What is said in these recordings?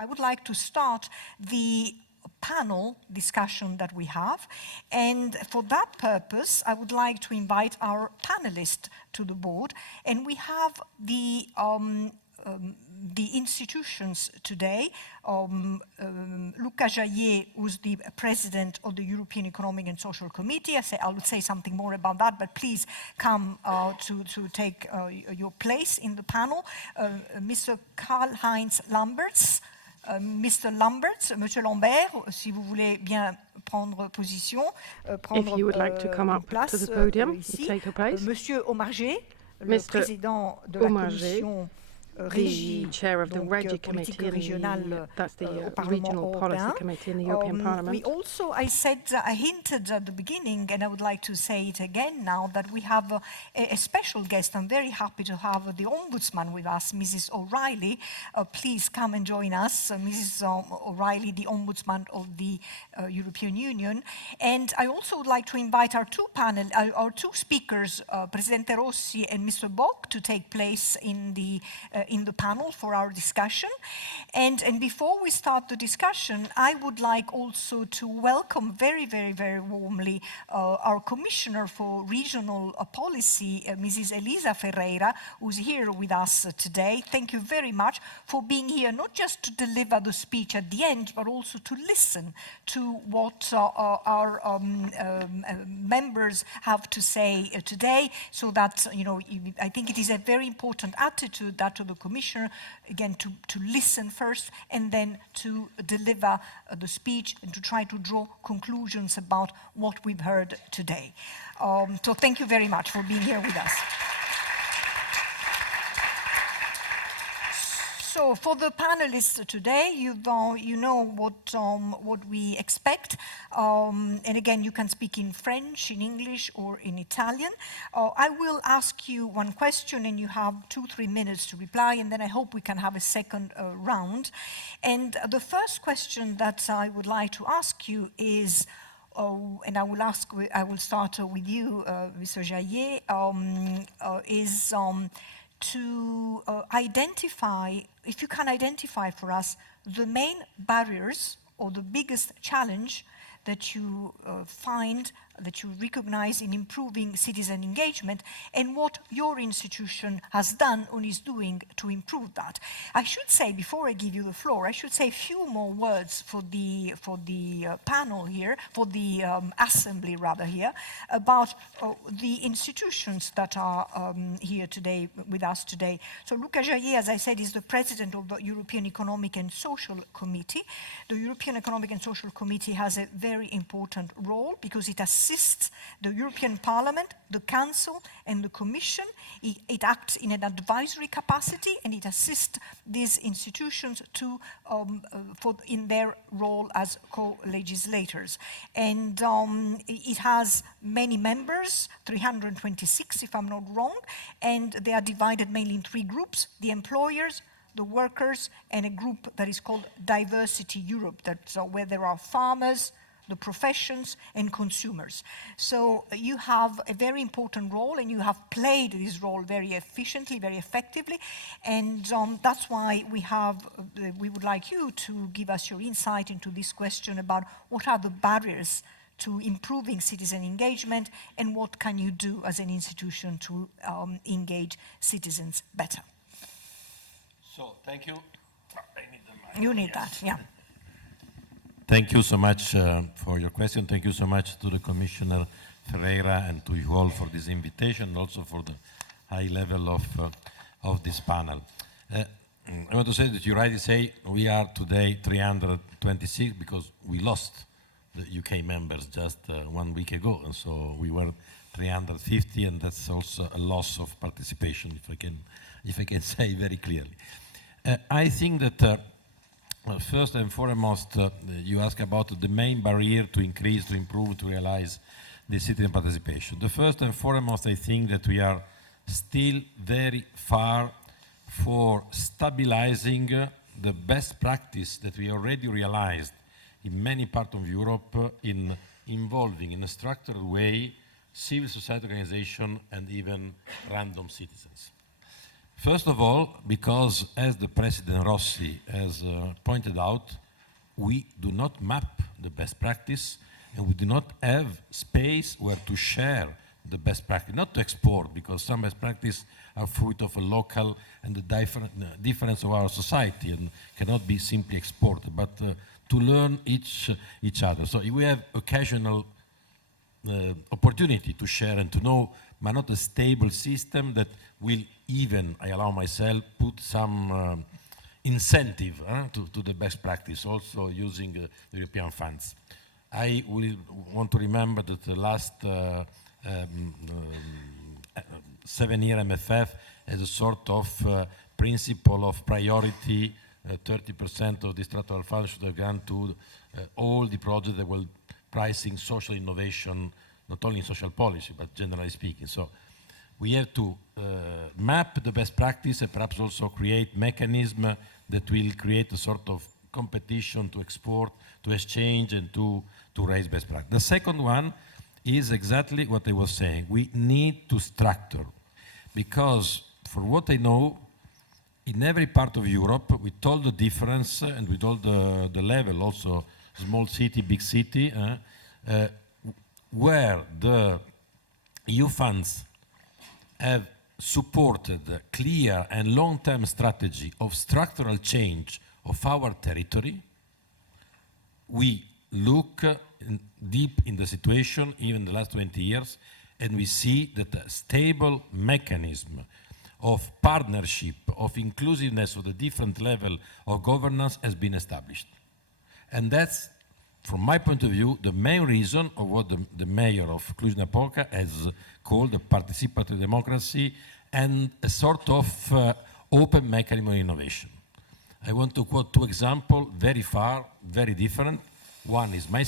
I would like to start the panel discussion that we have, and for that purpose I would like to invite our panelists to the board, and we have the institutions today. Luca Jahier, who's the president of the European Economic and Social Committee. I will say something more about that, but please come to take your place in the panel. Mr. Karl-Heinz Lambertz, Mr. Lambertz, Monsieur Lambert, si vous voulez bien prendre position, if you would like to come up to the podium and take your place. Monsieur Omarjee, le président de la commission the chair of the Regi committee, that's the regional policy committee in the European Parliament. We also, I hinted at the beginning, and I would like to say it again now, that we have a special guest. I'm very happy to have the Ombudsman with us, Mrs. O'Reilly. Please come and join us, Mrs. O'Reilly, the Ombudsman of the European Union. And I also would like to invite our two speakers, Presidente Rossi and Mr. Bock, to take place in the panel for our discussion. And before we start the discussion, I would like also to welcome very, very, very warmly our Commissioner for Regional Policy, Mrs. Elisa Ferreira, who's here with us today. Thank you very much for being here, not just to deliver the speech at the end, but also to listen to what our members have to say today, so that, you know, I think it is a very important attitude that to the Commissioner, again, to listen first and then to deliver the speech and to try to draw conclusions about what we've heard today. So thank you very much for being here with us. So for the panelists today, you know what we expect. And again, you can speak in French, in English, or in Italian. I will ask you one question, and you have 2-3 minutes to reply, and then I hope we can have a second round. And the first question that I would like to ask you is, and I will start with you, Mr. Jahier, is to identify, if you can identify for us, the main barriers or the biggest challenge that you find, that you recognize in improving citizen engagement, and what your institution has done or is doing to improve that. I should say, before I give you the floor, I should say a few more words for the panel here, for the assembly rather here, about the institutions that are here today with us today. So Luca Jahier, as I said, is the president of the European Economic and Social Committee. The European Economic and Social Committee has a very important role because it assists the European Parliament, the Council, and the Commission. It acts in an advisory capacity, and it assists these institutions to in their role as co-legislators. And it has many members, 326 if I'm not wrong, and they are divided mainly in 3 groups: the employers, the workers, and a group that is called Diversity Europe, that's where there are farmers, the professions, and consumers. So you have a very important role, and you have played this role very efficiently, very effectively, and that's why we would like you to give us your insight into this question about what are the barriers to improving citizen engagement, and what can you do as an institution to engage citizens better. So, thank you. I need the mic. You need that, yeah. Thank you so much for your question. Thank you so much to the Commissioner Ferreira and to you all for this invitation, also for the high level of this panel. I want to say that you rightly say we are today 326 because we lost the UK members just 1 week ago, and so we were 350, and that's also a loss of participation, if I can say very clearly. I think that first and foremost, you ask about the main barrier to increase, to improve, to realize the citizen participation. The first and foremost, I think that we are still very far for stabilizing the best practice that we already realized in many parts of Europe in involving in a structured way civil society organization and even random citizens. First of all, because as the President Rossi has pointed out, we do not map the best practice and we do not have space where to share the best practice, not to export, because some best practice are fruit of a local and the difference of our society and cannot be simply exported, but to learn each other. So we have occasional opportunity to share and to know, but not a stable system that will even, I allow myself, put some incentive to the best practice, also using the European funds. I will want to remember that the last 7-year MFF as a sort of principle of priority, 30% of the structural funds should have gone to all the projects that were pricing social innovation, not only in social policy, but generally speaking. So we have to map the best practice and perhaps also create mechanisms that will create a sort of competition to export, to exchange, and to raise best practice. The second one is exactly what I was saying. We need to structure, because for what I know, in every part of Europe, with all the difference and with all the level, also small city, big city, where the EU funds have supported clear and long-term strategy of structural change of our territory, we look deep in the situation, even the last 20 years, and we see that a stable mechanism of partnership, of inclusiveness of the different level of governance has been established. And that's, from my point of view, the main reason of what the mayor of Cluj-Napoca has called a participatory democracy and a sort of open mechanism of innovation. I want to quote two examples, very far, very different. One is my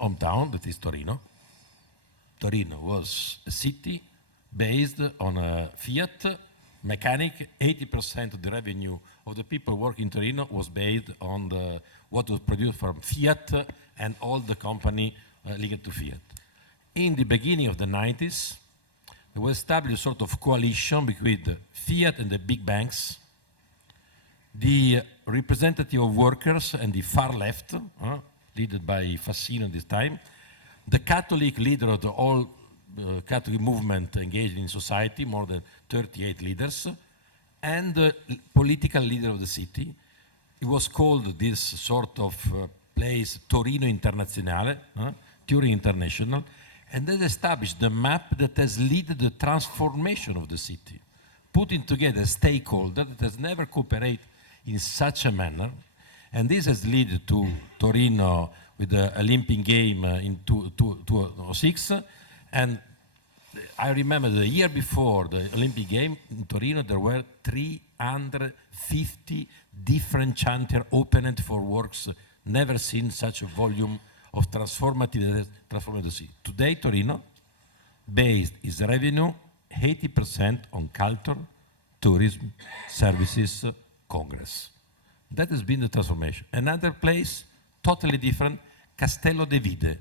hometown, that is Torino. Torino was a city based on a Fiat mechanic. 80% of the revenue of the people working in Torino was based on what was produced from Fiat and all the company linked to Fiat. In the beginning of the 90s, there was established a sort of coalition between the Fiat and the big banks, the representative of workers and the far left, led by Fassino at this time, the Catholic leader of the whole Catholic movement engaged in society, more than 38 leaders, and the political leader of the city. It was called this sort of place Torino Internazionale, Turin International, and that established the map that has led the transformation of the city, putting together stakeholders that has never cooperated in such a manner. And this has led to Torino with the Olympic game in 2006. And I remember the year before the Olympic game in Torino, there were 350 different chapters opened for works. Never seen such a volume of transformative the city. Today, Torino based its revenue 80% on culture, tourism, services, Congress. That has been the transformation. Another place, totally different, Castello de Vide.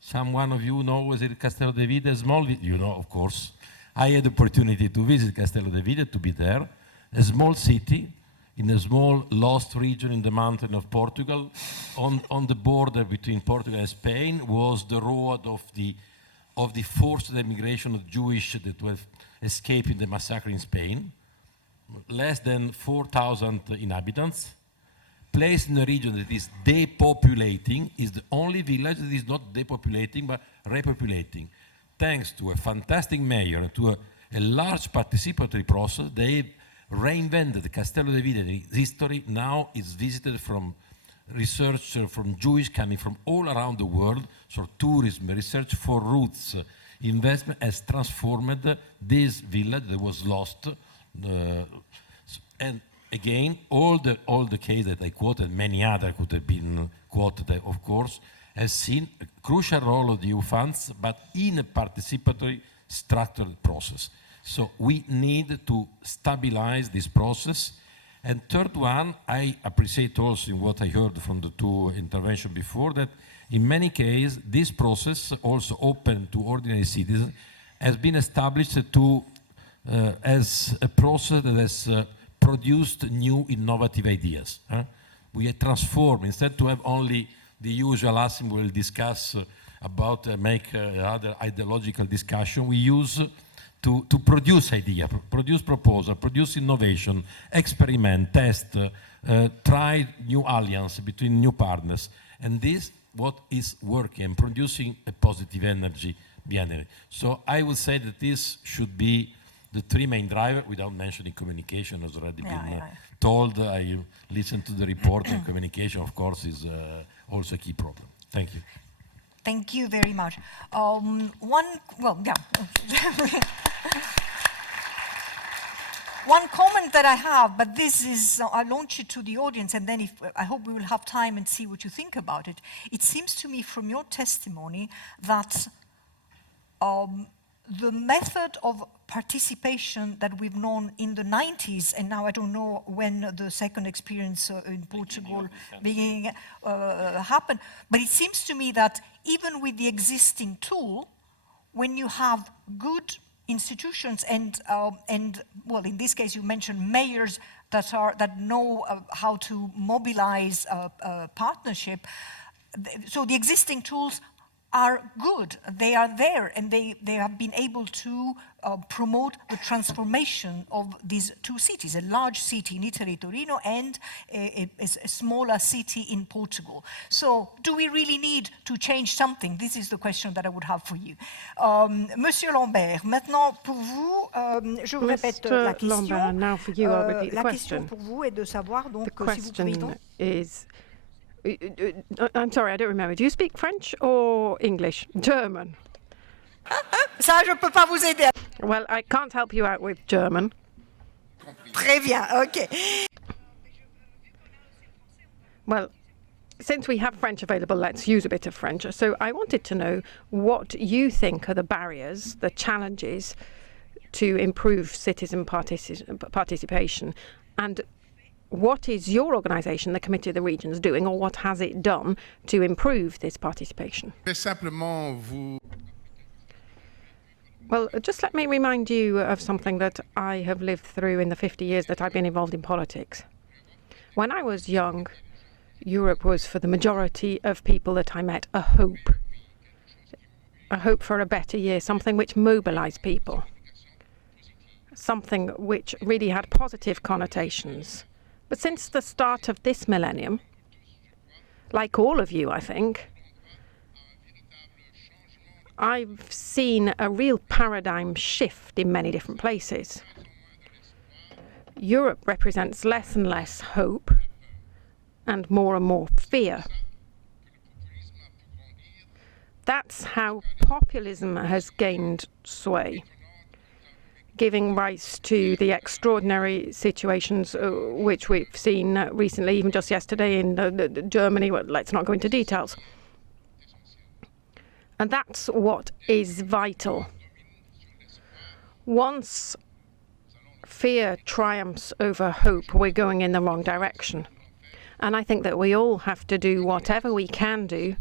Someone of you know, was it Castello de Vide? Small, you know, of course. I had the opportunity to visit Castello de Vide, to be there. A small city in a small lost region in the mountain of Portugal. On the border between Portugal and Spain was the road of the forced immigration of Jewish that were escaping the massacre in Spain. Less than 4,000 inhabitants, placed in a region that is depopulating, is the only village that is not depopulating but repopulating. Thanks to a fantastic mayor and to a large participatory process, they reinvented Castello de Vide. Its history now is visited from researchers from Jewish coming from all around the world. So tourism, research for roots, investment has transformed this village that was lost. And again, all the cases that I quoted, many others could have been quoted, of course, have seen a crucial role of the EU funds, but in a participatory, structured process. So we need to stabilize this process. And third one, I appreciate also in what I heard from the two interventions before, that in many cases, this process, also open to ordinary citizens, has been established to as a process that has produced new innovative ideas. We transform, instead to have only the usual assembly we'll discuss about make other ideological discussion, we use to produce idea, produce proposal, produce innovation, experiment, test, try new alliance between new partners. And this what is working and producing a positive energy behind it. So I would say that this should be the three main drivers, without mentioning communication, has already been told. I listened to the report, and communication, of course, is also a key problem. Thank you. Thank you very much. One comment that I have, but this is, I launch it to the audience, and then I hope we will have time and see what you think about it. It seems to me from your testimony that the method of participation that we've known in the 90s, and now I don't know when the second experience in Portugal happened, but it seems to me that even with the existing tool, when you have good institutions and well, in this case you mentioned mayors that know how to mobilize a partnership, so the existing tools are good. They are there, and they have been able to promote the transformation of these two cities, a large city in Italy, Torino, and a smaller city in Portugal. So do we really need to change something? This is the question that I would have for you. Monsieur Lambert, maintenant pour vous, je vous répète la question. Lambert, now for you, I'll repeat the question. La question pour vous est de savoir, donc, the question is, I'm sorry, I don't remember. Do you speak French or English? German? Ça, je peux pas vous aider. Well, I can't help you out with German. Très bien, OK. Well, since we have French available, let's use a bit of French. So I wanted to know what you think are the barriers, the challenges to improve citizen participation, and what is your organisation, the Committee of the Regions, doing, or what has it done to improve this participation? Well, just let me remind you of something that I have lived through in the 50 years that I've been involved in politics. When I was young, Europe was, for the majority of people that I met, a hope for a better year, something which mobilised people, something which really had positive connotations. But since the start of this millennium, like all of you, I think, I've seen a real paradigm shift in many different places. Europe represents less and less hope and more fear. That's how populism has gained sway, giving rise to the extraordinary situations which we've seen recently, even just yesterday in Germany. Well, let's not go into details. And that's what is vital. Once fear triumphs over hope, we're going in the wrong direction. And I think that we all have to do whatever we can do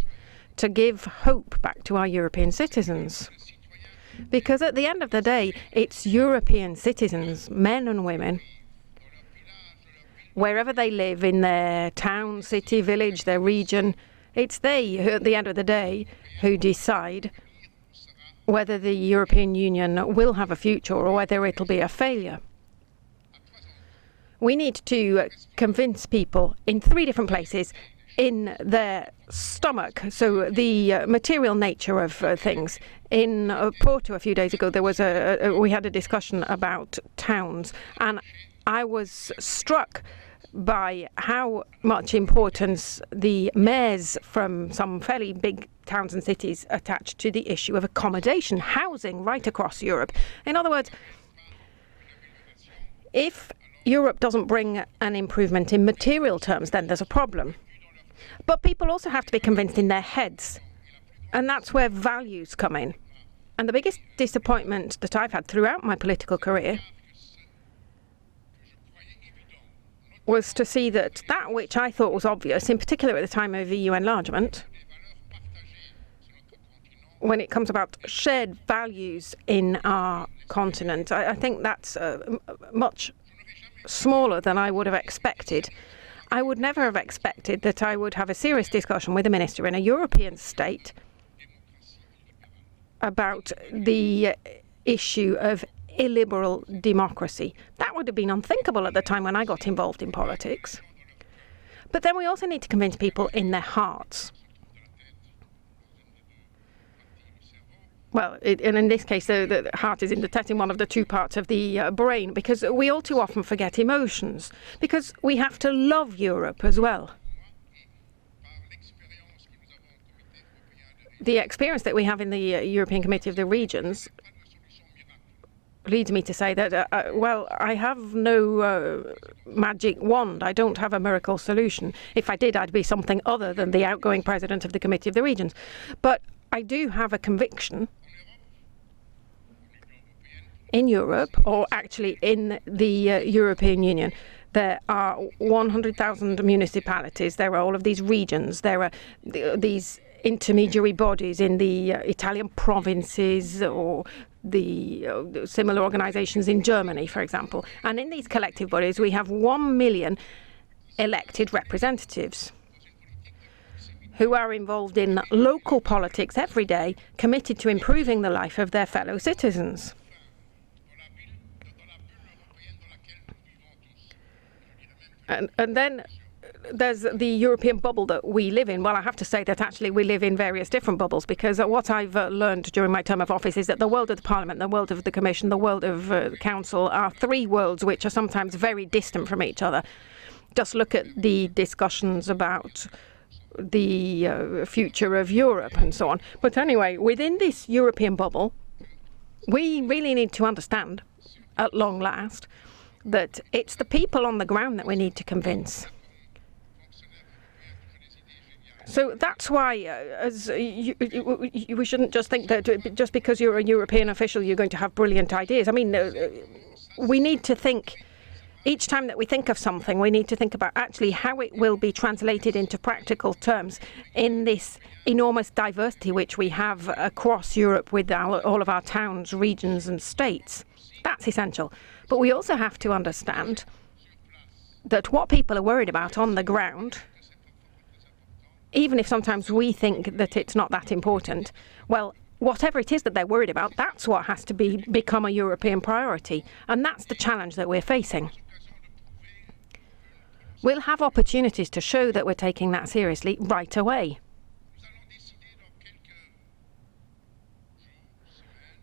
to give hope back to our European citizens. Because at the end of the day, it's European citizens, men and women, wherever they live, in their town, city, village, their region, it's they who, at the end of the day, who decide whether the European Union will have a future or whether it'll be a failure. We need to convince people in three different places: in their stomach, so the material nature of things. In Porto a few days ago, there was we had a discussion about towns, and I was struck by how much importance the mayors from some fairly big towns and cities attach to the issue of accommodation, housing right across Europe. In other words, if Europe doesn't bring an improvement in material terms, then there's a problem. But people also have to be convinced in their heads, and that's where values come in. And the biggest disappointment that I've had throughout my political career was to see that which I thought was obvious, in particular at the time of EU enlargement, when it comes about shared values in our continent. I think that's much smaller than I would have expected. I would never have expected that I would have a serious discussion with a minister in a European state about the issue of illiberal democracy. That would have been unthinkable at the time when I got involved in politics. But then we also need to convince people in their hearts. Well, and in this case, the heart is in one of the two parts of the brain, because we all too often forget emotions, because we have to love Europe as well. The experience that we have in the European Committee of the Regions leads me to say that, well, I have no magic wand. I don't have a miracle solution. If I did, I'd be something other than the outgoing president of the Committee of the Regions. But I do have a conviction in Europe, or actually in the European Union. There are 100,000 municipalities. There are all of these regions. There are these intermediary bodies in the Italian provinces, or the similar organizations in Germany, for example. And in these collective bodies, we have 1 million elected representatives who are involved in local politics every day, committed to improving the life of their fellow citizens. And then there's the European bubble that we live in. Well, I have to say that actually we live in various different bubbles, because what I've learned during my term of office is that the world of the Parliament, the world of the Commission, the world of the Council are three worlds which are sometimes very distant from each other. Just look at the discussions about the future of Europe and so on. But anyway, within this European bubble, we really need to understand, at long last, that it's the people on the ground that we need to convince. So that's why we shouldn't just think that just because you're a European official, you're going to have brilliant ideas. I mean, we need to think, each time that we think of something, we need to think about actually how it will be translated into practical terms in this enormous diversity which we have across Europe with all of our towns, regions and states. That's essential. But we also have to understand that what people are worried about on the ground, even if sometimes we think that it's not that important, well, whatever it is that they're worried about, that's what has to become a European priority. And that's the challenge that we're facing. We'll have opportunities to show that we're taking that seriously right away.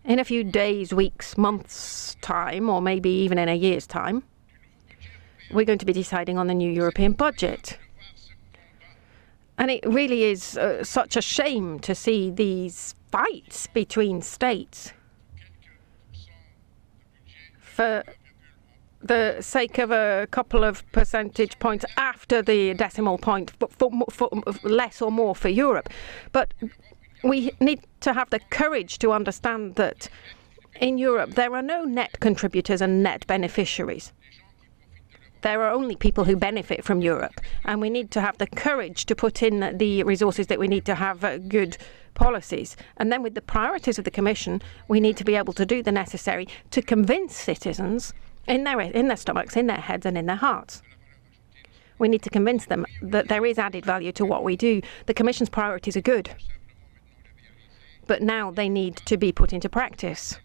In a few days, weeks, months' time, or maybe even in a year's time, we're going to be deciding on the new European budget. And it really is such a shame to see these fights between states for the sake of a couple of percentage points after the decimal point, for less or more for Europe. But we need to have the courage to understand that in Europe there are no net contributors and net beneficiaries. There are only people who benefit from Europe, and we need to have the courage to put in the resources that we need to have good policies. And then with the priorities of the Commission, we need to be able to do the necessary to convince citizens in their stomachs, in their heads and in their hearts. We need to convince them that there is added value to what we do. The Commission's priorities are good, but now they need to be put into practice.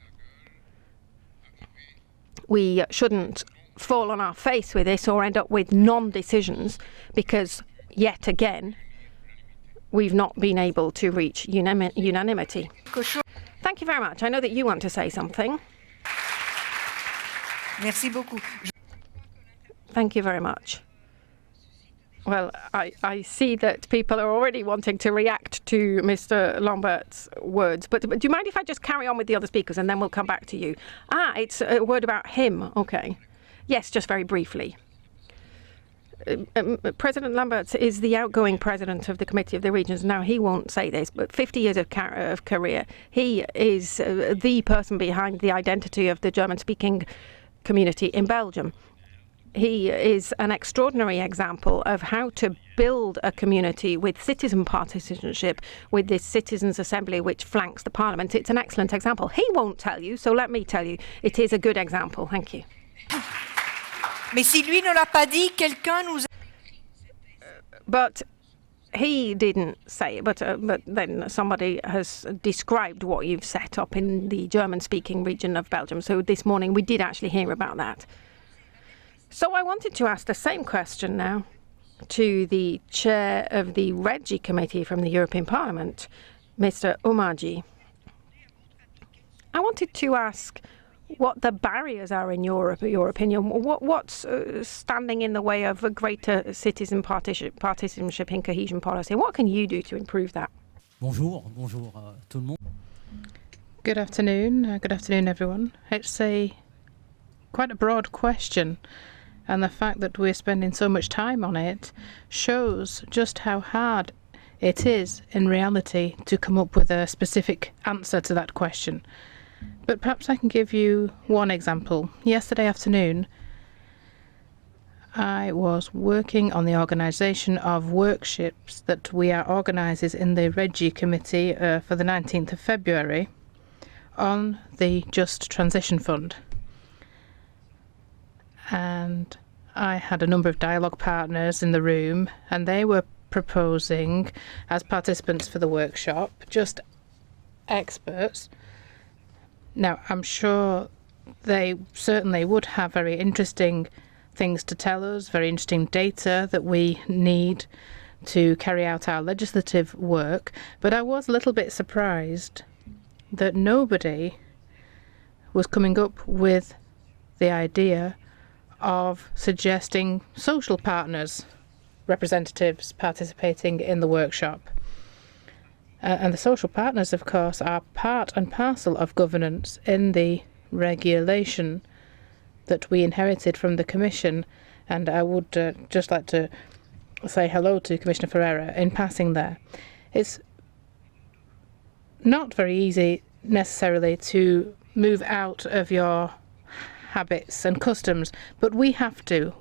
We shouldn't fall on our face with this or end up with non-decisions because, yet again, we've not been able to reach unanimity. Thank you very much. I know that you want to say something. Merci beaucoup. Thank you very much. Well, I see that people are already wanting to react to Mr. Lambert's words, but do you mind if I just carry on with the other speakers and then we'll come back to you? It's a word about him. Okay. Yes, just very briefly. President Lambertz is the outgoing president of the Committee of the Regions. Now, he won't say this, but 50 years of career. He is the person behind the identity of the German-speaking community in Belgium. he is an extraordinary example of how to build a community with citizen partisanship, with this citizens' assembly which flanks the parliament. It's an excellent example. He won't tell you, so let me tell you, it is a good example. Thank you. Mais si lui ne l'a pas dit, quelqu'un nous... But he didn't say it, but then somebody has described what you've set up in the German-speaking region of Belgium. So this morning we did actually hear about that. So I wanted to ask the same question now to the chair of the Regi committee from the European Parliament, Mr. Omarjee. I wanted to ask what the barriers are in Europe, your opinion. What's standing in the way of a greater citizen partisanship in cohesion policy? What can you do to improve that? Bonjour tout le monde. Good afternoon, everyone. It's quite a broad question, and the fact that we're spending so much time on it shows just how hard it is in reality to come up with a specific answer to that question. But perhaps I can give you one example. Yesterday afternoon, I was working on the organisation of workshops that we are organisers in the Regi committee for the 19th of February on the Just Transition Fund. And I had a number of dialogue partners in the room, and they were proposing, as participants for the workshop, just experts. Now, I'm sure they certainly would have very interesting things to tell us, very interesting data that we need to carry out our legislative work, but I was a little bit surprised that nobody was coming up with the idea of suggesting social partners, representatives participating in the workshop. And the social partners, of course, are part and parcel of governance in the regulation that we inherited from the Commission. And I would just like to say hello to Commissioner Ferreira in passing there. It's not very easy necessarily to move out of your habits and customs, but we have to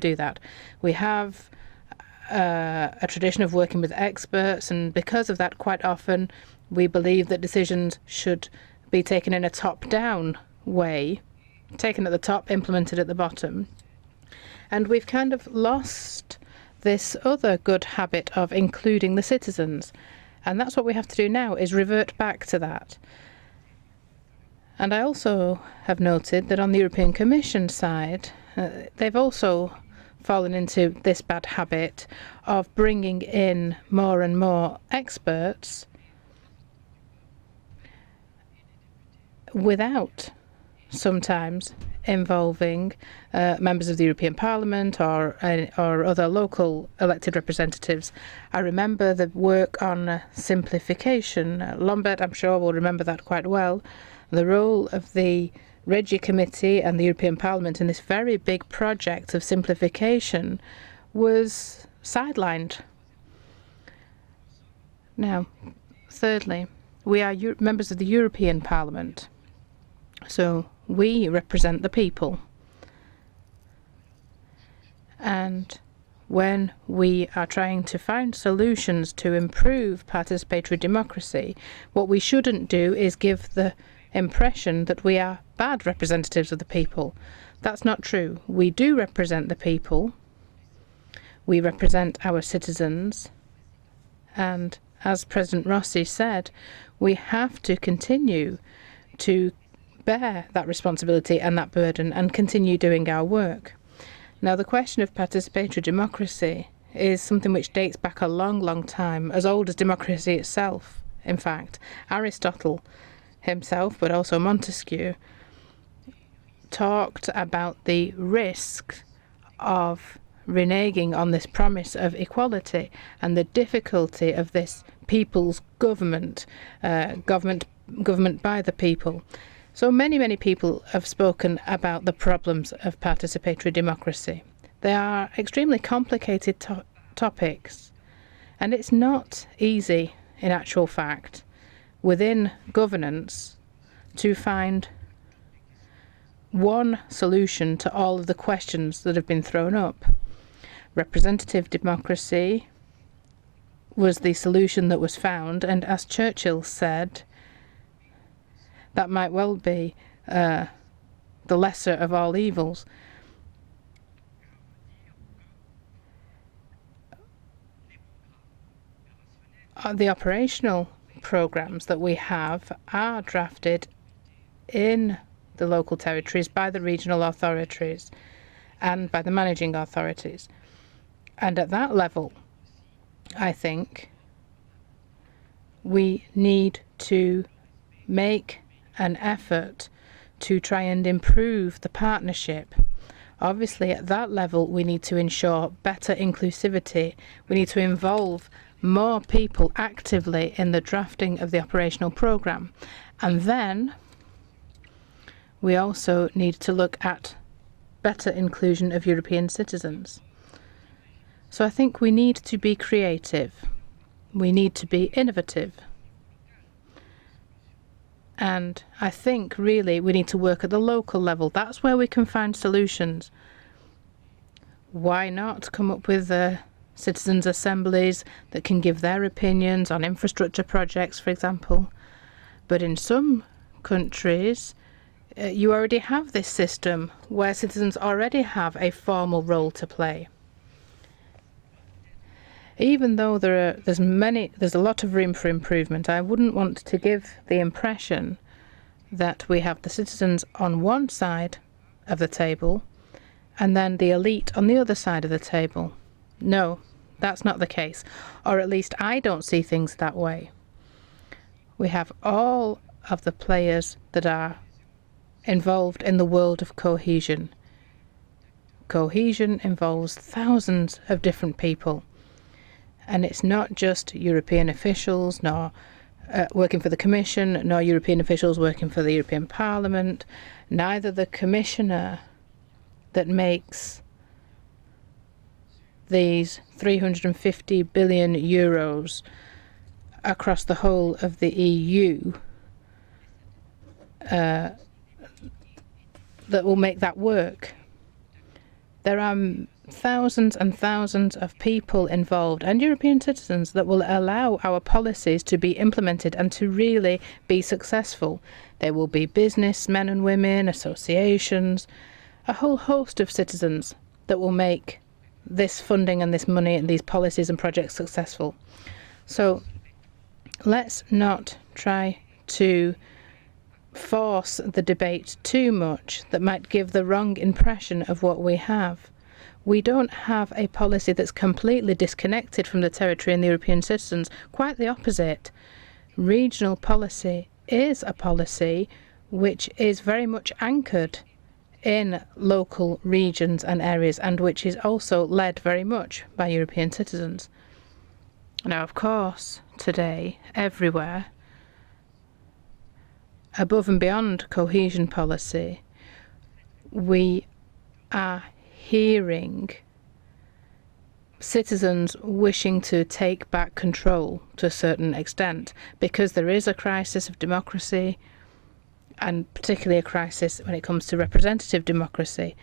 do that. We have a tradition of working with experts, and because of that, quite often we believe that decisions should be taken in a top-down way, taken at the top, implemented at the bottom. And we've kind of lost this other good habit of including the citizens. And that's what we have to do now, is revert back to that. And I also have noted that on the European Commission side, they've also fallen into this bad habit of bringing in more and more experts without sometimes involving members of the European Parliament or other local elected representatives. I remember the work on simplification. Lambertz, I'm sure, will remember that quite well. The role of the Regi committee and the European Parliament in this very big project of simplification was sidelined. Now, thirdly, we are members of the European Parliament, so we represent the people. And when we are trying to find solutions to improve participatory democracy, what we shouldn't do is give the impression that we are bad representatives of the people. That's not true. We do represent the people. We represent our citizens. And as President Rossi said, we have to continue to bear that responsibility and that burden and continue doing our work. Now, the question of participatory democracy is something which dates back a long, long time, as old as democracy itself, in fact. Aristotle himself, but also Montesquieu, talked about the risk of reneging on this promise of equality and the difficulty of this people's government, government by the people. So many people have spoken about the problems of participatory democracy. They are extremely complicated topics, and it's not easy, in actual fact, within governance to find one solution to all of the questions that have been thrown up. Representative democracy was the solution that was found, and as Churchill said, that might well be the lesser of all evils. The operational programs that we have are drafted in the local territories by the regional authorities and by the managing authorities. And at that level, I think we need to make an effort to try and improve the partnership. Obviously, at that level, we need to ensure better inclusivity. We need to involve more people actively in the drafting of the operational programme. And then we also need to look at better inclusion of European citizens. So I think we need to be creative. We need to be innovative. And I think really we need to work at the local level. That's where we can find solutions. Why not come up with citizens' assemblies that can give their opinions on infrastructure projects, for example? But in some countries, you already have this system where citizens already have a formal role to play. Even though there's a lot of room for improvement, I wouldn't want to give the impression that we have the citizens on one side of the table and then the elite on the other side of the table. No, that's not the case, or at least I don't see things that way. We have all of the players that are involved in the world of cohesion. Cohesion involves thousands of different people. And it's not just European officials, nor working for the Commission, nor European officials working for the European Parliament, neither the Commissioner that makes these 350 billion euros across the whole of the EU that will make that work. There are thousands and thousands of people involved and European citizens that will allow our policies to be implemented and to really be successful. There will be businessmen and women, associations, a whole host of citizens that will make this funding and this money and these policies and projects successful. So let's not try to force the debate too much that might give the wrong impression of what we have. We don't have a policy that's completely disconnected from the territory and the European citizens. Quite the opposite. Regional policy is a policy which is very much anchored in local regions and areas, and which is also led very much by European citizens. Now, of course, today, everywhere, above and beyond cohesion policy, we are hearing citizens wishing to take back control to a certain extent, because there is a crisis of democracy, and particularly a crisis when it comes to representative democracy.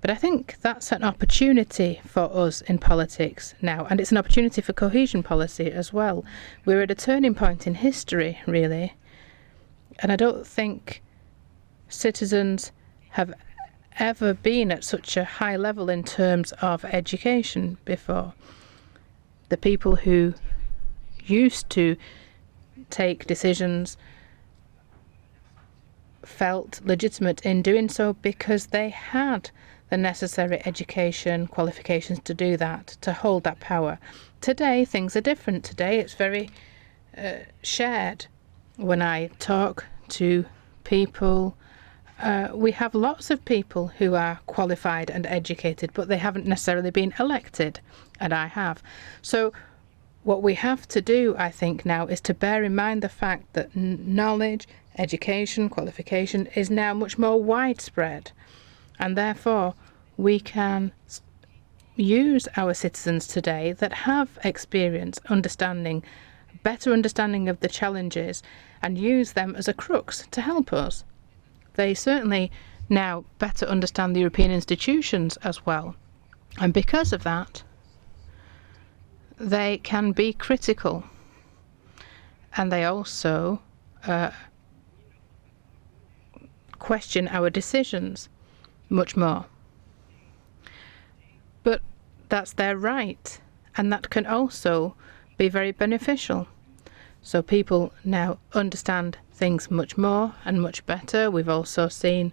But I think that's an opportunity for us in politics now, and it's an opportunity for cohesion policy as well. We're at a turning point in history, really, and I don't think citizens have ever been at such a high level in terms of education before. The people who used to take decisions felt legitimate in doing so because they had the necessary education, qualifications to do that, to hold that power. Today, things are different. Today, it's very shared. When I talk to people, we have lots of people who are qualified and educated, but they haven't necessarily been elected, and I have. So what we have to do, I think, now is to bear in mind the fact that knowledge, education, qualification is now much more widespread, and therefore we can use our citizens today that have experience, understanding, better understanding of the challenges, and use them as a crux to help us. They certainly now better understand the European institutions as well. And because of that, they can be critical. And they also question our decisions much more. But that's their right, and that can also be very beneficial. So people now understand things much more and much better. We've also seen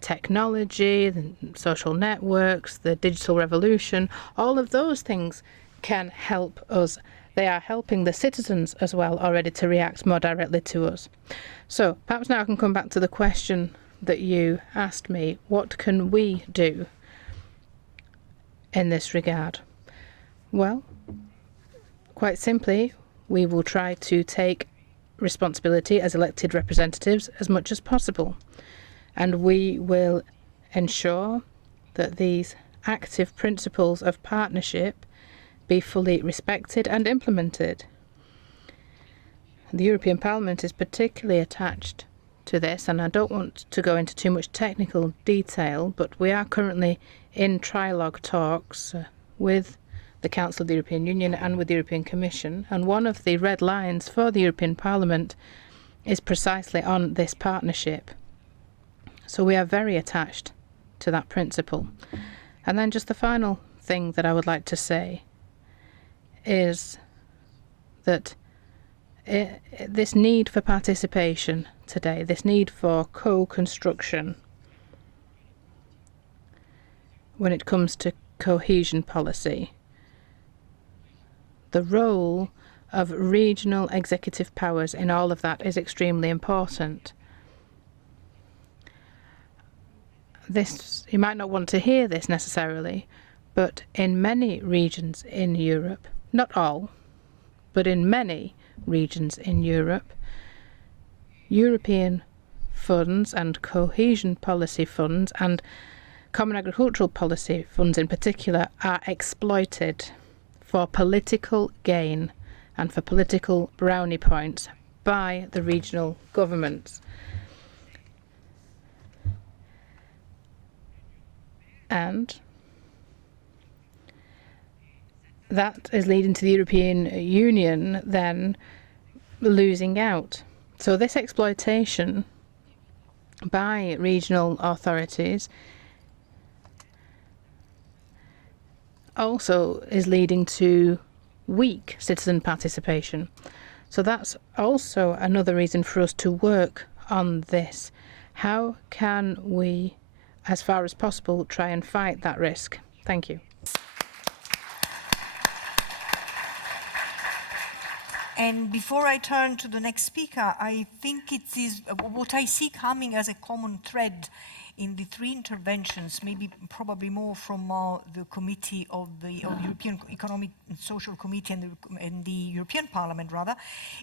technology, the social networks, the digital revolution. All of those things can help us. They are helping the citizens as well already to react more directly to us. So perhaps now I can come back to the question that you asked me. What can we do in this regard? Well, quite simply, we will try to take responsibility as elected representatives as much as possible. And we will ensure that these active principles of partnership be fully respected and implemented. The European Parliament is particularly attached to this, and I don't want to go into too much technical detail, but we are currently in trilogue talks with the Council of the European Union and with the European Commission, and one of the red lines for the European Parliament is precisely on this partnership. So we are very attached to that principle. And then just the final thing that I would like to say is that this need for participation today, this need for co-construction when it comes to cohesion policy, the role of regional executive powers in all of that is extremely important. This, you might not want to hear this necessarily, but in many regions in Europe, not all, but in many regions in Europe, European funds and cohesion policy funds and common agricultural policy funds in particular are exploited for political gain and for political brownie points by the regional governments. And that is leading to the European Union then losing out. So this exploitation by regional authorities also is leading to weak citizen participation. So that's also another reason for us to work on this. How can we, as far as possible, try and fight that risk? Thank you. And before I turn to the next speaker, I think it is what I see coming as a common thread in the three interventions, maybe probably more from the committee of the European Economic and Social Committee and the European Parliament, rather,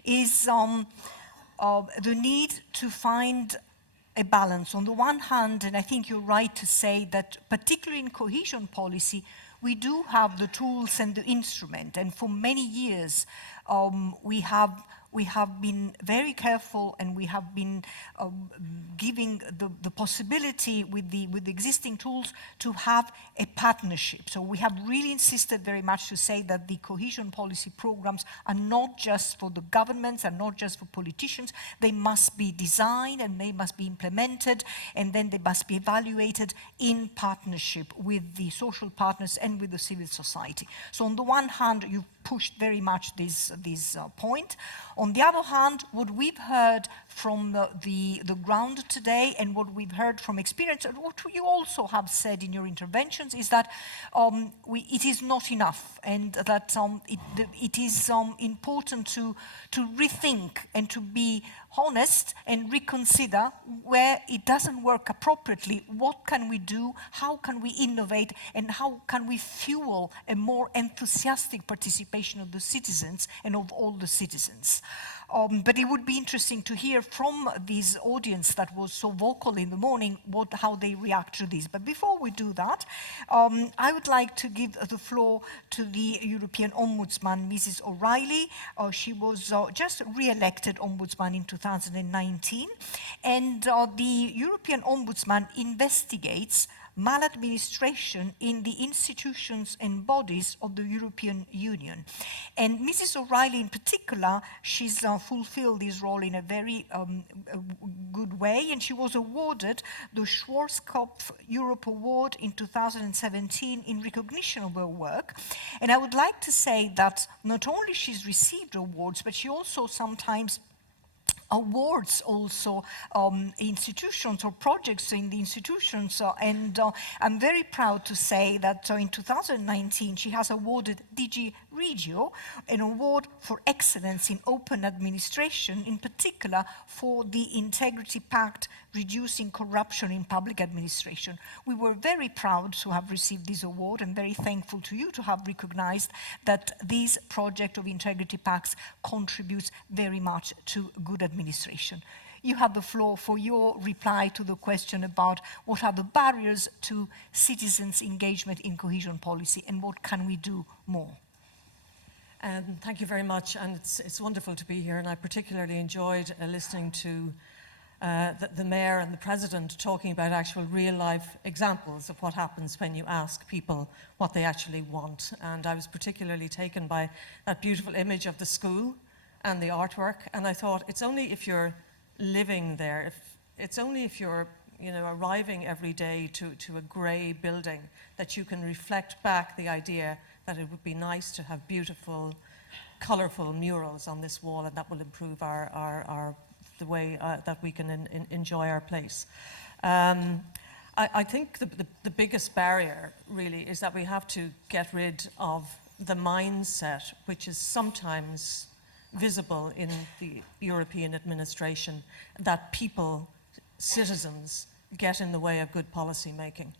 is the need to find a balance. On the one hand, and I think you're right to say that particularly in cohesion policy, we do have the tools and the instrument, and for many years we have been very careful, and we have been giving the possibility with the existing tools to have a partnership. So we have really insisted very much to say that the cohesion policy programs are not just for the governments and not just for politicians. They must be designed and they must be implemented, and then they must be evaluated in partnership with the social partners and with the civil society. So on the one hand, you pushed very much this point. On the other hand, what we've heard from the ground today and what we've heard from experience, and what you also have said in your interventions, is that it is not enough, and that it is important to rethink and to be honest and reconsider where it doesn't work appropriately. What can we do? How can we innovate? And how can we fuel a more enthusiastic participation of the citizens and of all the citizens? But it would be interesting to hear from this audience that was so vocal in the morning how they react to this. But before we do that, I would like to give the floor to the European Ombudsman, Mrs. O'Reilly. She was just re-elected Ombudsman in 2019. And the European Ombudsman investigates maladministration in the institutions and bodies of the European Union. And Mrs. O'Reilly in particular, she's fulfilled this role in a very good way, and she was awarded the Schwarzkopf Europe Award in 2017 in recognition of her work. And I would like to say that not only she's received awards, but she also sometimes awards also institutions or projects in the institutions, and I'm very proud to say that in 2019 she has awarded DG REGIO an award for excellence in open administration, in particular for the Integrity Pact reducing corruption in public administration. We were very proud to have received this award and very thankful to you to have recognized that this project of Integrity Pacts contributes very much to good administration. You have the floor for your reply to the question about what are the barriers to citizens' engagement in cohesion policy and what can we do more. Thank you very much, and it's wonderful to be here, and I particularly enjoyed listening to the Mayor and the President talking about actual real-life examples of what happens when you ask people what they actually want. And I was particularly taken by that beautiful image of the school and the artwork, and I thought it's only if you're living there, it's only if you're arriving every day to a grey building that you can reflect back the idea that it would be nice to have beautiful, colourful murals on this wall, and that will improve the way that we can enjoy our place. I think the biggest barrier really is that we have to get rid of the mindset which is sometimes visible in the European administration that people, citizens, get in the way of good policy making.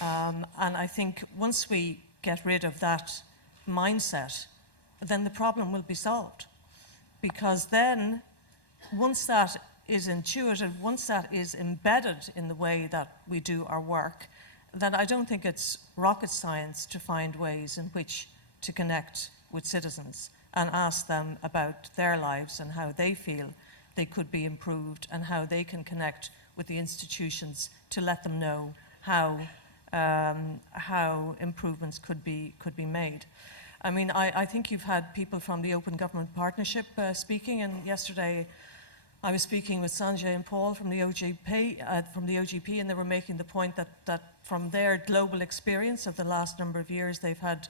And I think once we get rid of that mindset, then the problem will be solved. Because then, once that is intuitive, once that is embedded in the way that we do our work, then I don't think it's rocket science to find ways in which to connect with citizens and ask them about their lives and how they feel they could be improved and how they can connect with the institutions to let them know how improvements could be made. I mean, I think you've had people from the Open Government Partnership speaking, and yesterday I was speaking with Sanjay and Paul from the OGP, and they were making the point that from their global experience of the last number of years, they've had,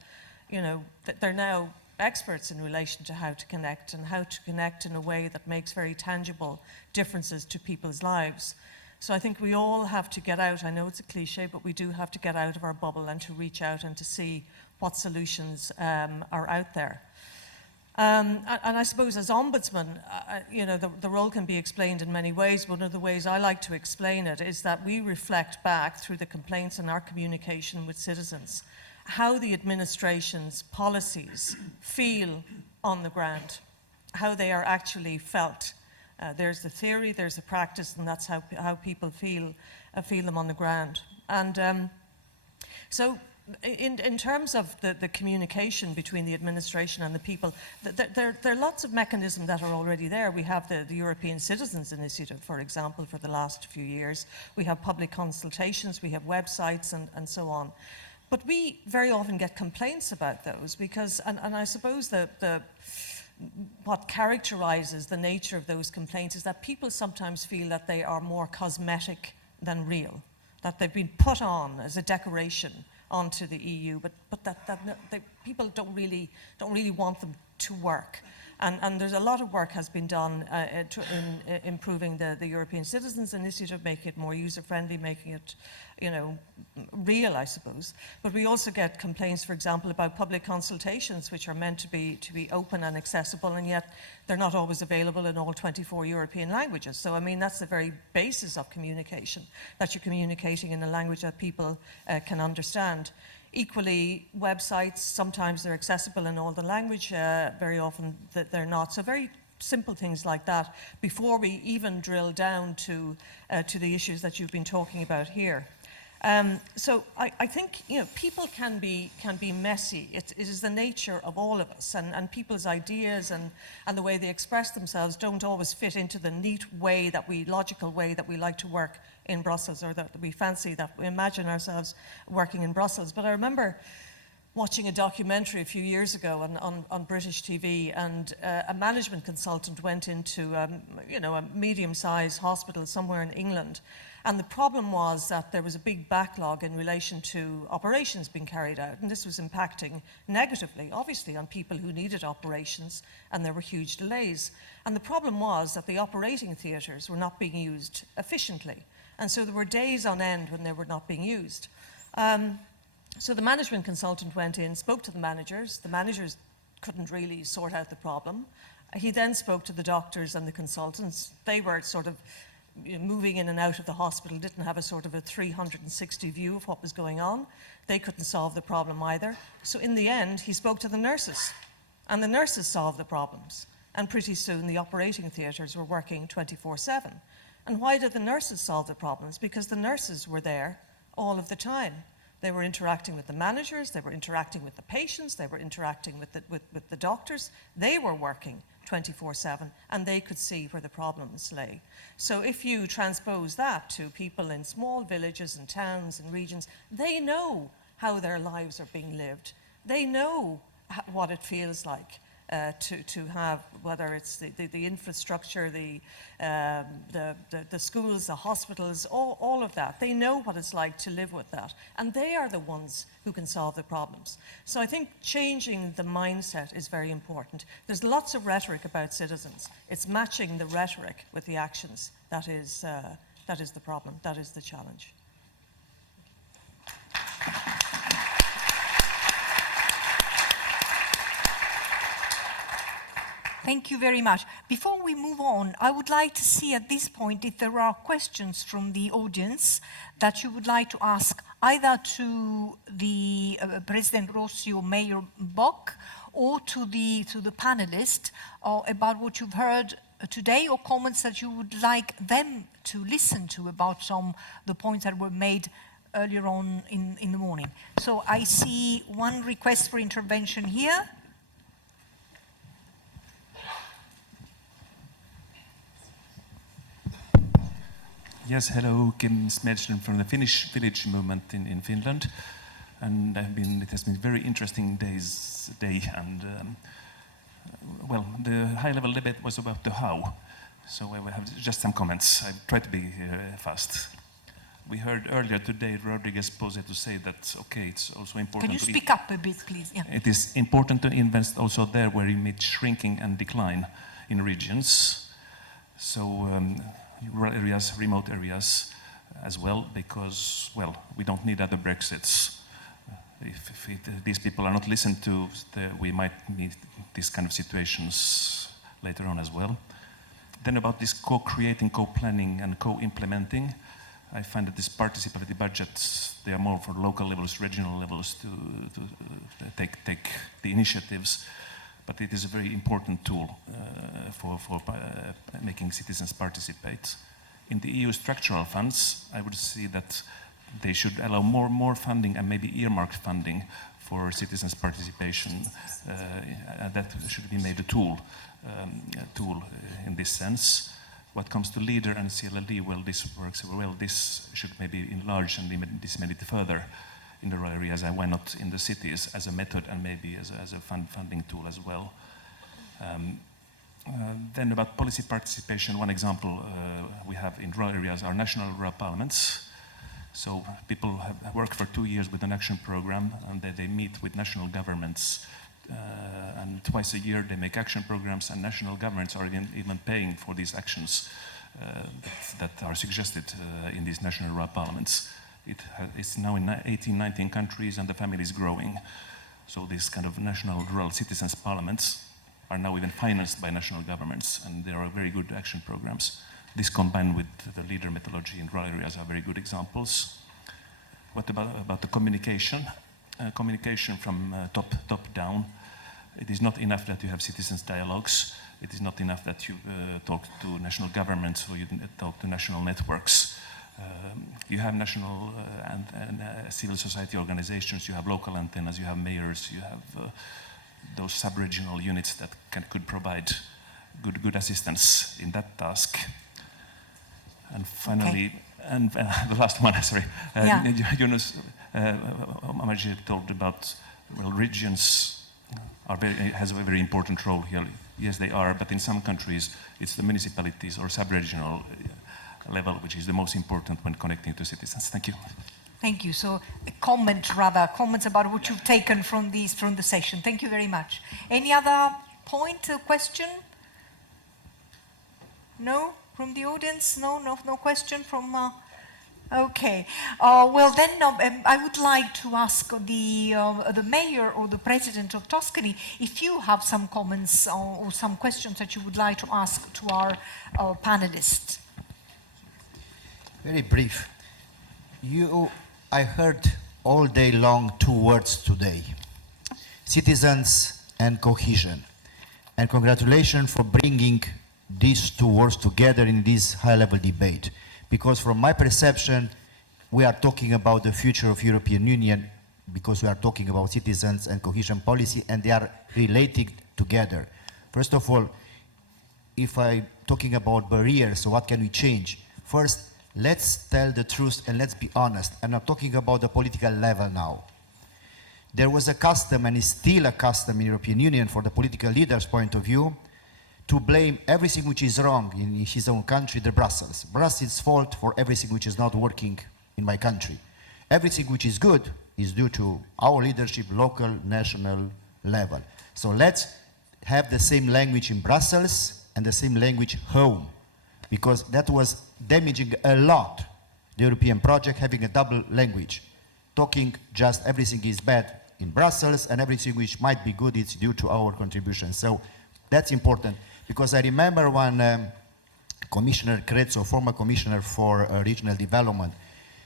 that they're now experts in relation to how to connect and how to connect in a way that makes very tangible differences to people's lives. So I think we all have to get out. I know it's a cliche, but we do have to get out of our bubble and to reach out and to see what solutions are out there. And I suppose as Ombudsman, the role can be explained in many ways. One of the ways I like to explain it is that we reflect back through the complaints and our communication with citizens how the administration's policies feel on the ground, how they are actually felt. There's the theory, there's the practice, and that's how people feel them on the ground. And so in terms of the communication between the administration and the people, there are lots of mechanisms that are already there. We have the European Citizens Initiative, for example, for the last few years. We have public consultations, we have websites, and so on. But we very often get complaints about those because, and I suppose what characterizes the nature of those complaints is that people sometimes feel that they are more cosmetic than real, that they've been put on as a decoration onto the EU, but people don't really want them to work. And there's a lot of work has been done in improving the European Citizens Initiative, making it more user-friendly, making it, real, I suppose. But we also get complaints, for example, about public consultations, which are meant to be open and accessible, and yet they're not always available in all 24 European languages. So, I mean, that's the very basis of communication, that you're communicating in a language that people can understand. Equally, websites, sometimes they're accessible in all the language, very often they're not. So very simple things like that before we even drill down to the issues that you've been talking about here. So I think, you know, people can be messy. It is the nature of all of us, and people's ideas and the way they express themselves don't always fit into the neat way logical way that we like to work in Brussels, or that we fancy, that we imagine ourselves working in Brussels. But I remember watching a documentary a few years ago on British TV, and a management consultant went into you know, a medium-sized hospital somewhere in England. And the problem was that there was a big backlog in relation to operations being carried out. And this was impacting negatively, obviously, on people who needed operations, and there were huge delays. And the problem was that the operating theatres were not being used efficiently. And so there were days on end when they were not being used. So the management consultant went in, spoke to the managers. The managers couldn't really sort out the problem. He then spoke to the doctors and the consultants. They were sort of moving in and out of the hospital, didn't have a sort of a 360 view of what was going on. They couldn't solve the problem either. So in the end, he spoke to the nurses, and the nurses solved the problems. And pretty soon the operating theatres were working 24/7. And why did the nurses solve the problems? Because the nurses were there all of the time. They were interacting with the managers, they were interacting with the patients, they were interacting with the doctors. They were working 24/7, and they could see where the problems lay. So if you transpose that to people in small villages and towns and regions, they know how their lives are being lived. They know what it feels like to have, whether it's the infrastructure, the schools, the hospitals, all of that. They know what it's like to live with that. And they are the ones who can solve the problems. So I think changing the mindset is very important. There's lots of rhetoric about citizens. It's matching the rhetoric with the actions that is the problem, that is the challenge. Thank you very much. Before we move on, I would like to see at this point if there are questions from the audience that you would like to ask either to the President Rossi or Mayor Bock, or to the panelists about what you've heard today, or comments that you would like them to listen to about some of the points that were made earlier on in the morning. So I see one request for intervention here. Yes, hello, Kim Smedström from the Finnish village movement in Finland. And it has been very interesting day, and well, the high-level debate was about the how. So I will have just some comments. I try to be fast. We heard earlier today Rodriguez Pose to say that, okay, it's also important. Can you speak up a bit, please? Yeah. It is important to invest also there where you meet shrinking and decline in regions. So rural areas, remote areas as well, because, well, we don't need other Brexits. If these people are not listened to, we might need these kind of situations later on as well. Then about this co-creating, co-planning, and co-implementing, I find that these participatory budgets, they are more for local levels, regional levels to take the initiatives, but it is a very important tool for making citizens participate. In the EU structural funds, I would see that they should allow more funding and maybe earmarked funding for citizens' participation. That should be made a tool in this sense. What comes to LEADER and CLLD, well, this works very well. This should maybe enlarge and disseminate further in the rural areas, and why not in the cities as a method and maybe as a funding tool as well. Then about policy participation, one example we have in rural areas are national rural parliaments. So people have worked for 2 years with an action program, and they meet with national governments, and twice a year they make action programs, and national governments are even paying for these actions that are suggested in these national rural parliaments. It's now in 18, 19 countries, and the family is growing. So these kind of national rural citizens' parliaments are now even financed by national governments, and there are very good action programs. This combined with the LEADER methodology in rural areas are very good examples. What about the communication? Communication from top down. It is not enough that you have citizens' dialogues. It is not enough that you talk to national governments or you talk to national networks. You have national and civil society organizations, you have local antennas, you have mayors, you have those sub-regional units that could provide good assistance in that task. And finally, and the last one, sorry, Younous, Omarjee told about, well, regions has a very important role here. Yes, they are, but in some countries, it's the municipalities or sub-regional level which is the most important when connecting to citizens. Thank you. Thank you. So comments about what you've taken from the session. Thank you very much. Any other point or question? No? From the audience? No question from... Okay. Well, then I would like to ask the mayor or the president of Tuscany if you have some comments or some questions that you would like to ask to our panelists. Very brief. I heard all day long two words today: citizens and cohesion. And congratulations for bringing these two words together in this high-level debate. Because from my perception, we are talking about the future of European Union because we are talking about citizens and cohesion policy, and they are related together. First of all, if I'm talking about barriers, so what can we change? First, let's tell the truth and let's be honest. And I'm talking about the political level now. There was a custom, and is still a custom in the European Union for the political leaders' point of view, to blame everything which is wrong in his own country, the Brussels. Brussels' fault for everything which is not working in my country. Everything which is good is due to our leadership, local, national level. So let's have the same language in Brussels and the same language home, because that was damaging a lot the European project, having a double language, talking just everything is bad in Brussels and everything which might be good is due to our contribution. So that's important, because I remember when Commissioner Crețu, former Commissioner for Regional Development,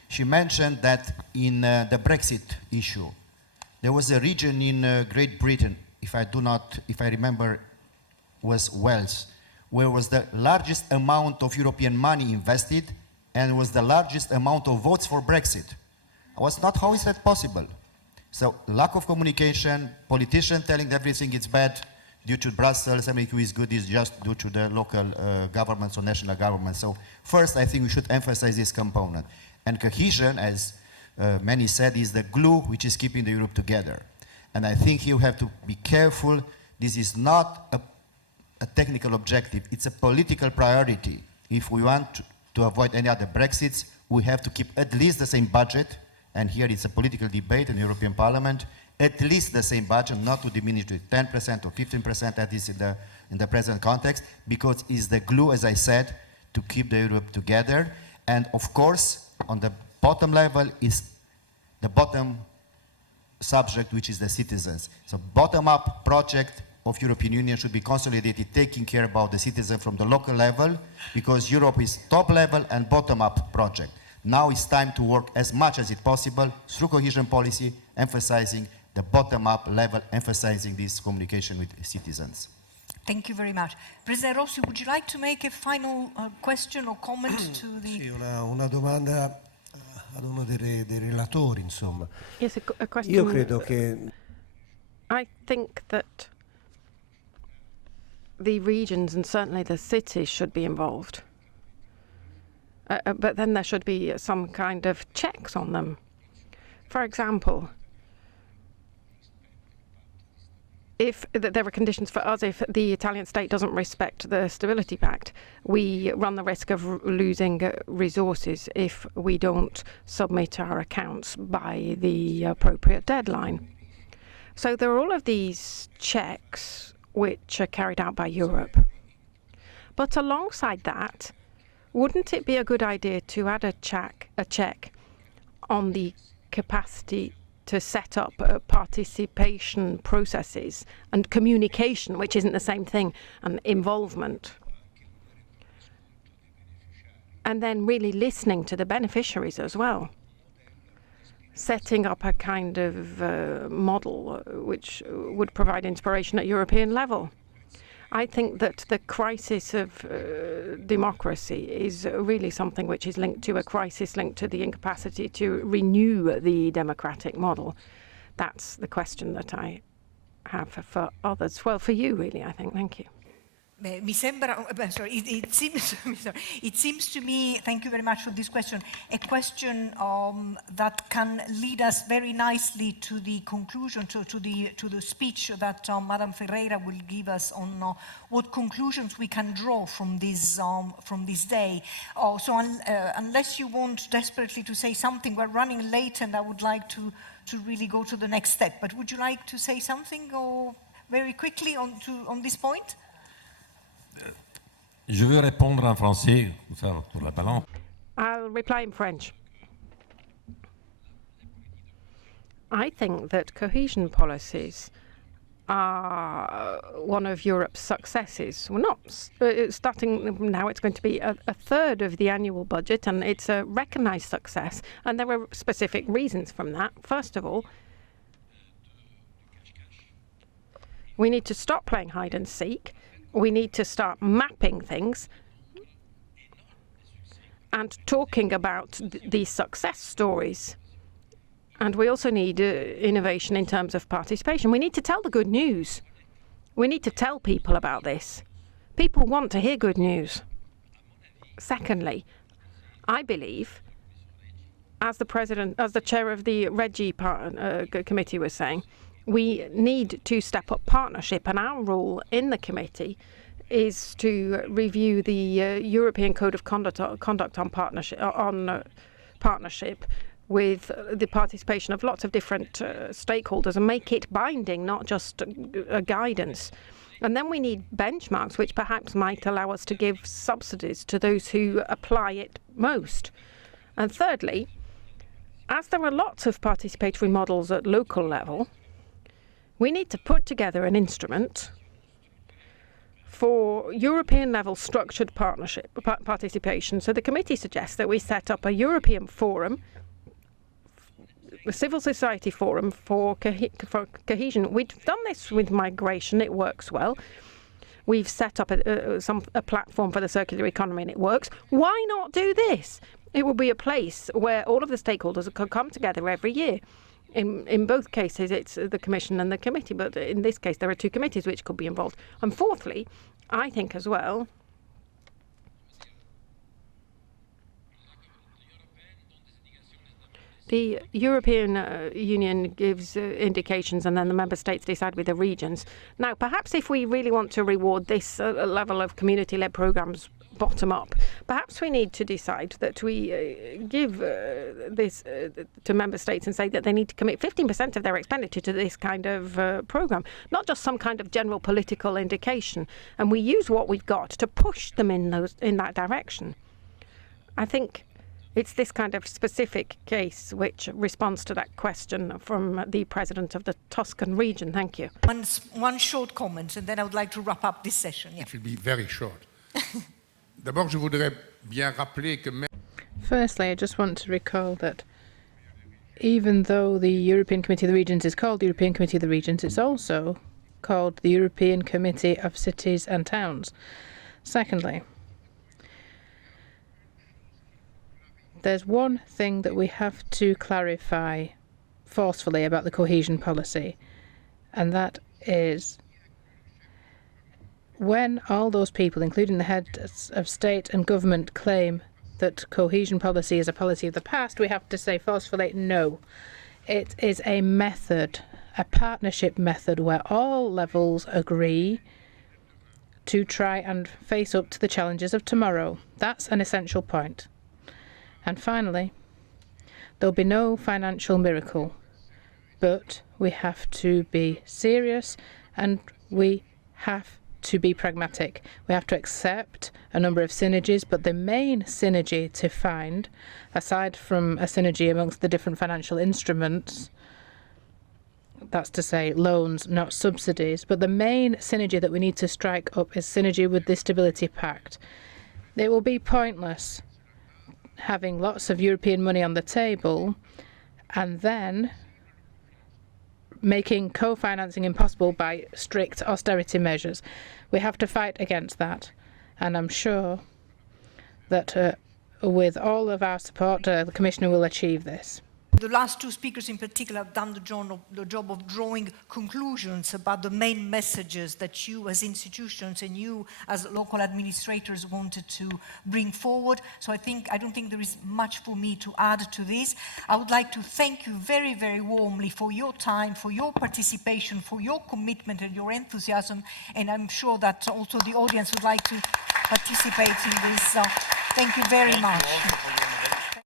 she mentioned that in the Brexit issue, there was a region in Great Britain, if I remember, was Wales, where was the largest amount of European money invested and was the largest amount of votes for Brexit. I was not, how is that possible? So lack of communication, politicians telling everything is bad due to Brussels, everything is good is just due to the local governments or national governments. So first, I think we should emphasize this component. And cohesion, as many said, is the glue which is keeping the Europe together. And I think you have to be careful. This is not a technical objective. It's a political priority. If we want to avoid any other Brexits, we have to keep at least the same budget. And here it's a political debate in the European Parliament. At least the same budget, not to diminish to 10% or 15%, that is in the present context, because it's the glue, as I said, to keep the Europe together. And of course, on the bottom level is the bottom subject, which is the citizens. So bottom-up project of European Union should be consolidated, taking care about the citizen from the local level, because Europe is top level and bottom-up project. Now it's time to work as much as it possible through cohesion policy, emphasizing the bottom-up level, emphasizing this communication with citizens. Thank you very much. President Rossi, would you like to make a final question or comment to the... Sì, una domanda ad uno dei relatori, insomma. Yes, a question. Io credo che... I think that the regions and certainly the cities should be involved. But then there should be some kind of checks on them. For example, if there are conditions for us, if the Italian state doesn't respect the Stability Pact, we run the risk of losing resources if we don't submit our accounts by the appropriate deadline. So there are all of these checks which are carried out by Europe. But alongside that, wouldn't it be a good idea to add a check on the capacity to set up participation processes and communication, which isn't the same thing, and involvement? And then really listening to the beneficiaries as well. Setting up a kind of model which would provide inspiration at European level. I think that the crisis of democracy is really something which is linked to a crisis linked to the incapacity to renew the democratic model. That's the question that I have for others. Well, for you, really, I think. Thank you. Mi sembra, it seems to me, thank you very much for this question, a question that can lead us very nicely to the conclusion, to the speech that Madam Ferreira will give us on what conclusions we can draw from this day. So unless you want desperately to say something, we're running late and I would like to really go to the next step. But would you like to say something very quickly on this point? Je veux répondre en français, pour la balance. I'll reply in French. I think that cohesion policies are one of Europe's successes. We're not starting now, it's going to be a third of the annual budget, and it's a recognized success. And there are specific reasons from that. First of all, we need to stop playing hide and seek. We need to start mapping things and talking about these success stories. And we also need innovation in terms of participation. We need to tell the good news. We need to tell people about this. People want to hear good news. Secondly, I believe, as the chair of the Regi committee was saying, we need to step up partnership, and our role in the committee is to review the European Code of Conduct on partnership with the participation of lots of different stakeholders and make it binding, not just a guidance. And then we need benchmarks which perhaps might allow us to give subsidies to those who apply it most. And thirdly, as there are lots of participatory models at local level, we need to put together an instrument for European-level structured participation. So the committee suggests that we set up a European forum, a civil society forum for cohesion. We've done this with migration. It works well. We've set up a platform for the circular economy, and it works. Why not do this? It will be a place where all of the stakeholders could come together every year. In both cases, it's the Commission and the committee, but in this case, there are two committees which could be involved. And fourthly, I think as well, the European Union gives indications and then the member states decide with the regions. Now, perhaps if we really want to reward this level of community-led programmes bottom up, perhaps we need to decide that we give this to member states and say that they need to commit 15% of their expenditure to this kind of programme, not just some kind of general political indication. And we use what we've got to push them in that direction. I think it's this kind of specific case which responds to that question from the president of the Tuscan region. Thank you. One short comment, and then I would like to wrap up this session. Yeah. It will be very short. D'abord, je voudrais bien rappeler que Firstly, I just want to recall that even though the European Committee of the Regions is called the European Committee of the Regions, it's also called the European Committee of Cities and Towns. Secondly, there's one thing that we have to clarify forcefully about the cohesion policy, and that is when all those people, including the heads of state and government, claim that cohesion policy is a policy of the past, we have to say forcefully, no. It is a method, a partnership method, where all levels agree to try and face up to the challenges of tomorrow. That's an essential point. And finally, there'll be no financial miracle, but we have to be serious and we have to be pragmatic. We have to accept a number of synergies, but the main synergy to find, aside from a synergy amongst the different financial instruments, that's to say loans, not subsidies, but the main synergy that we need to strike up is synergy with the Stability Pact. It will be pointless having lots of European money on the table and then making co-financing impossible by strict austerity measures. We have to fight against that, and I'm sure that with all of our support, the Commissioner will achieve this. The last two speakers in particular have done the job of drawing conclusions about the main messages that you as institutions and you as local administrators wanted to bring forward. So I don't think there is much for me to add to this. I would like to thank you very, very warmly for your time, for your participation, for your commitment and your enthusiasm. And I'm sure that also the audience would like to participate in this. Thank you very much.